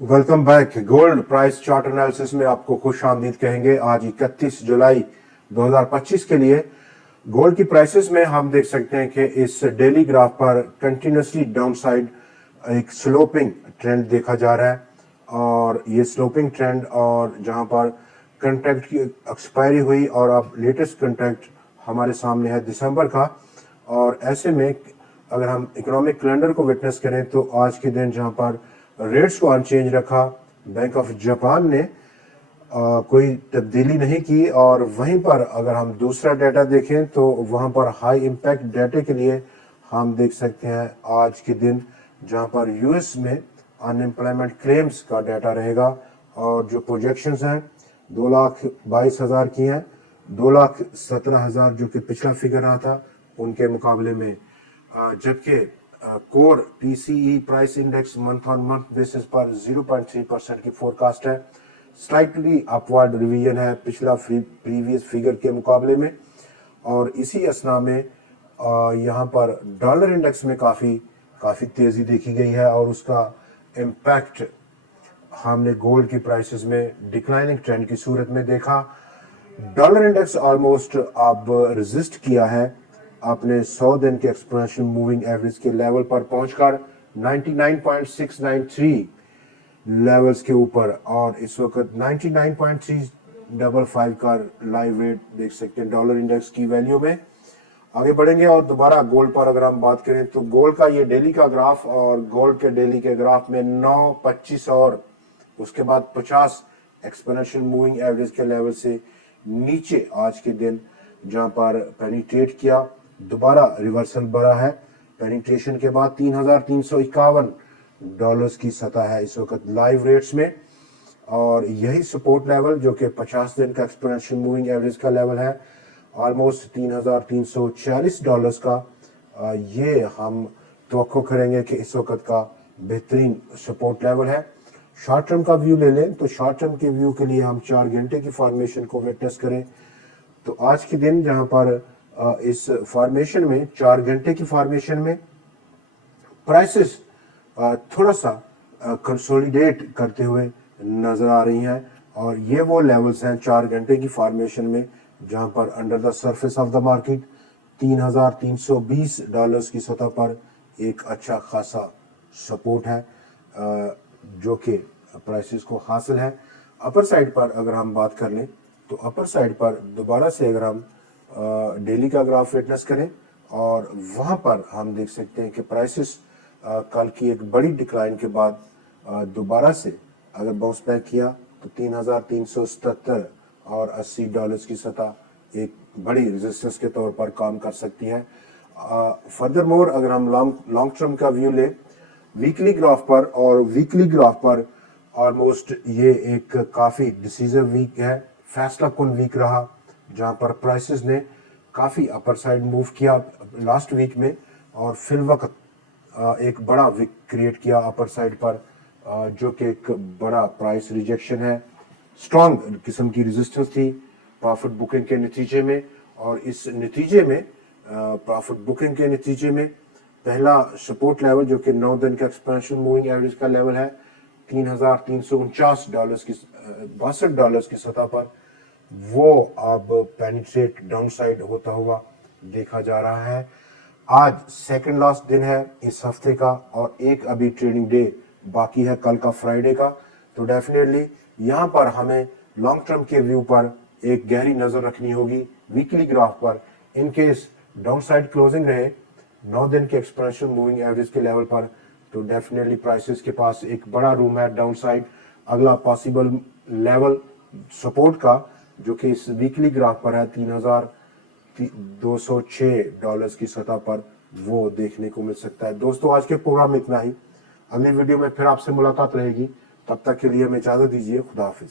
Welcome back. Gold price chart analysis में आपको खुश आमदीद कहेंगे। आज 31 जुलाई 2025 के लिए गोल्ड की प्राइसेस में हम देख सकते हैं कि इस डेली ग्राफ पर कंटिन्यूसली डाउनसाइड एक स्लोपिंग ट्रेंड देखा जा रहा है, और ये स्लोपिंग ट्रेंड और जहां पर कंट्रैक्ट की एक्सपायरी हुई और अब लेटेस्ट कंट्रैक्ट हमारे सामने है दिसंबर का, और ऐसे में अगर हम इकोनॉमिक कैलेंडर को विटनेस करें तो आज के दिन जहां पर रेट्स को अनचेंज रखा, बैंक ऑफ जापान ने कोई तब्दीली नहीं की, और वहीं पर अगर हम दूसरा डाटा देखें तो वहां पर हाई इम्पैक्ट डाटे के लिए हम देख सकते हैं आज के दिन जहां पर यूएस में अनएम्प्लॉयमेंट क्लेम्स का डाटा रहेगा, और जो प्रोजेक्शंस हैं 2,22,000 की हैं, 2,17,000 जो कि पिछला फिगर रहा था उनके मुकाबले में, जबकि core PCE price index month on month basis पर 0.3% की फोरकास्ट है। स्लाइटली अपवर्ड रिवीजन है पिछला प्रीवियस फिगर के मुकाबले में, और इसी असना में यहाँ पर डॉलर इंडेक्स में काफ़ी तेज़ी देखी गई है, और उसका इम्पैक्ट हमने गोल्ड की प्राइसेस में डिक्लाइनिंग ट्रेंड की सूरत में देखा। डॉलर इंडेक्स ऑलमोस्ट अब रेजिस्ट किया है अपने 100 दिन के एक्सपोनेंशियल मूविंग एवरेज के लेवल पर पहुंचकर 99.693 लेवल्स के ऊपर, और इस वक्त 99.355 का लाइव रेट देख सकते हैं डॉलर इंडेक्स की वैल्यू में। आगे बढ़ेंगे और दोबारा गोल्ड पर अगर हम बात करें तो गोल्ड का ये डेली का ग्राफ, और गोल्ड के डेली के ग्राफ में 9, 25 और उसके बाद 50 एक्सपोनेंशियल मूविंग एवरेज के लेवल से नीचे आज के दिन जहां पर पेनिट्रेट किया, दोबारा रिवर्सल बढ़ा है। पेनिट्रेशन के बाद 3,351 डॉलर्स की सतह है इस वक्त लाइव रेट्स में, और यही सपोर्ट लेवल जो कि 50 दिन का एक्सपोनेंशियल मूविंग एवरेज का लेवल है ऑलमोस्ट 3,346 डॉलर्स का, ये हम तवक्को करेंगे कि इस वक्त का बेहतरीन सपोर्ट लेवल है। शॉर्ट टर्म का व्यू ले लें तो शॉर्ट टर्म के व्यू के लिए हम 4 घंटे की फॉर्मेशन को विटनेस करें तो आज के दिन जहां पर इस फॉर्मेशन में 4 घंटे की फॉर्मेशन में प्राइसेस थोड़ा सा कंसोलिडेट करते हुए नजर आ रही हैं, और ये वो लेवल्स हैं 4 घंटे की फॉर्मेशन में जहां पर under the surface of the market 3,320 dollars की सतह पर एक अच्छा खासा सपोर्ट है जो कि प्राइसेस को हासिल है। अपर साइड पर अगर हम बात कर लें तो अपर साइड पर दोबारा से अगर हम डेली का ग्राफ विटनेस करें, और वहां पर हम देख सकते हैं कि प्राइसेस कल की एक बड़ी डिक्लाइन के बाद दोबारा से अगर बाउंस बैक किया तो 3,377 और 80 डॉलर्स की सतह एक बड़ी रेजिस्टेंस के तौर पर काम कर सकती है। फर्दर मोर अगर हम लॉन्ग टर्म का व्यू लें वीकली ग्राफ पर, और वीकली ग्राफ पर ऑलमोस्ट ये एक काफ़ी डिसीजन वीक है, फैसला कुन वीक रहा, जहां पर प्राइसेस ने काफ़ी अपर साइड मूव किया लास्ट वीक में, और फिल वक्त एक बड़ा वीक क्रिएट किया अपर साइड पर, जो कि एक बड़ा प्राइस रिजेक्शन है। स्ट्रॉन्ग किस्म की रेजिस्टेंस थी प्रॉफिट बुकिंग के नतीजे में, और इस नतीजे में प्रॉफिट बुकिंग के नतीजे में पहला सपोर्ट लेवल जो कि 9 दिन का एक्सपेंशन मूविंग एवरेज का लेवल है 3,349 डॉलर्स की 62 डॉलर्स की सतह पर, वो अब पेनिट्रेट डाउन साइड होता हुआ देखा जा रहा है। आज सेकंड लास्ट दिन है इस हफ्ते का, और एक अभी ट्रेडिंग डे बाकी है कल का फ्राइडे का, तो डेफिनेटली यहाँ पर हमें लॉन्ग टर्म के व्यू पर एक गहरी नजर रखनी होगी वीकली ग्राफ पर। In case down side closing रहे 9 दिन के एक्सपोनेंशियल मूविंग एवरेज के लेवल पर, तो डेफिनेटली प्राइसेस के पास एक बड़ा रूम है डाउन साइड। अगला पॉसिबल लेवल सपोर्ट का जो कि इस वीकली ग्राफ पर है 3,206 डॉलर्स की सतह पर, वो देखने को मिल सकता है। दोस्तों आज के प्रोग्राम में इतना ही, अगली वीडियो में फिर आपसे मुलाकात रहेगी, तब तक के लिए हमें इजाजत दीजिए। खुदा हाफिज।